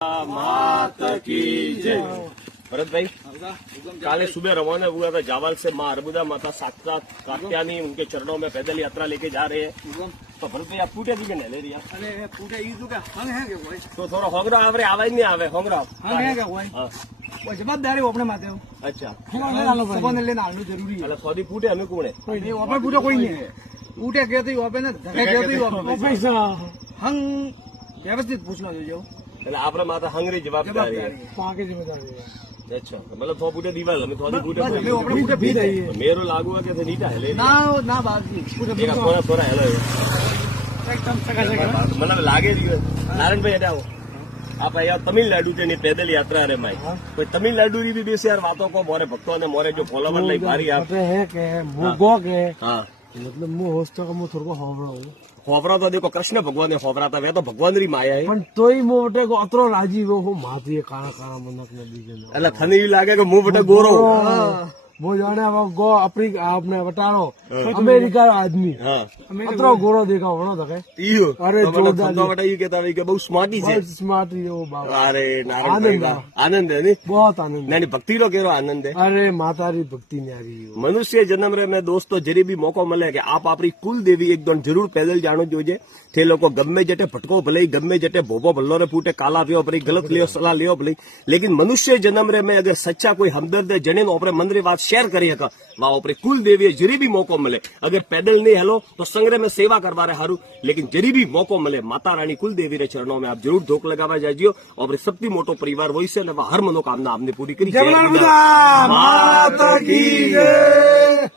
मात की जय। भरत भाई, काले सुबह रवाना हुआ था जावल से माँ अरबुदा माता साक्षात कात्यायनी उनके चरणों में पैदल यात्रा लेके जा रहे हैं। तो भरत भाई आप पूटे की ले रही अरे पूटे ई तो क्या हंग है के कोई तो थोड़ा होंगरा आवरे आवाज नहीं आवे होंगरा हंग है के कोई हाँ कोई जवाबदारी वो अपने माथे हो अच्छा सबने लेना आलू जरूरी है मतलब सौदी पूटे हमें कौन है कोई नहीं वहाँ पे पूटे कोई नहीं है पूटे कहते ही वहाँ पे ना धके कहते ही वहाँ पे हंग व्यवस्थित पूछना जो એટલે આપણે માતા હંગરી જવાબદારી पाके जिम्मेदारी है अच्छा मतलब थो पूटे दीवाल हमें थोड़ी पूटे बस ले अपने पूटे भी रही है मेरो लागू है कि नीटा हेले ना ना बात की पूटे एक थोड़ा थोड़ा हेलो एकदम सका मतलब लागे नारायण भाई हटाओ आप यहाँ तमिलनाडु से नहीं पैदल यात्रा रे माई कोई तमिलनाडु की भी बेस यार बातों को मोरे भक्तों ने मोरे जो फॉलोवर लाइक भारी आप है के मुगो के हाँ मतलब मुंह होस्ट का मुंह थोड़ा को होवड़ा हो होवरा तो देखो कृष्ण भगवान ने होवरा था वे तो भगवान री माया है पण तोय मोटे को अतरो राजी वो हो माती काळा काळा मनक नदी के એટલે થની લાગે કે મું બટે ગોરો वो जाने वो गो अफ्रीका आपने बटारो अमेरिका आदमी हाँ अतरो गोरो देखा होना था ईयो अरे तो मतलब ધંધો બટે ઈ કહેતા હોય કે બહુ સ્માર્ટી છે बहुत स्मार्ट है वो बाबा अरे नारायण भाई आनंद है नहीं बहुत आनंद नहीं भक्ति रो केरो आनंद है अरे माता री भक्ति न्यारी हो मनुष्य जन्म रे में दोस्तों जरी भी मौको मिले कि आप आपरी कुल देवी एक दौड़ जरूर पैदल जानो जोजे थे लोग गमे जटे भटको भले गमे जटे भोपो भल्लो रे फूटे काला पियो भले गलत लियो सलाह लियो भले लेकिन मनुष्य जन्म रे में अगर सच्चा कोई हमदर्द है जने ओपरे मन री बात शेयर करी हका वहां ओपरे कुल देवी जरी भी मौको मिले अगर पैदल नहीं हेलो तो संग्रह में सेवा करवा रहे हारू लेकिन जरी भी मौको मिले माता रानी कुल देवी रे चरणों में आप जरूर धोक लगावा जाजियो और सबसे मोटो परिवार वही से हर मनोकामना आपने पूरी करी माता की जय।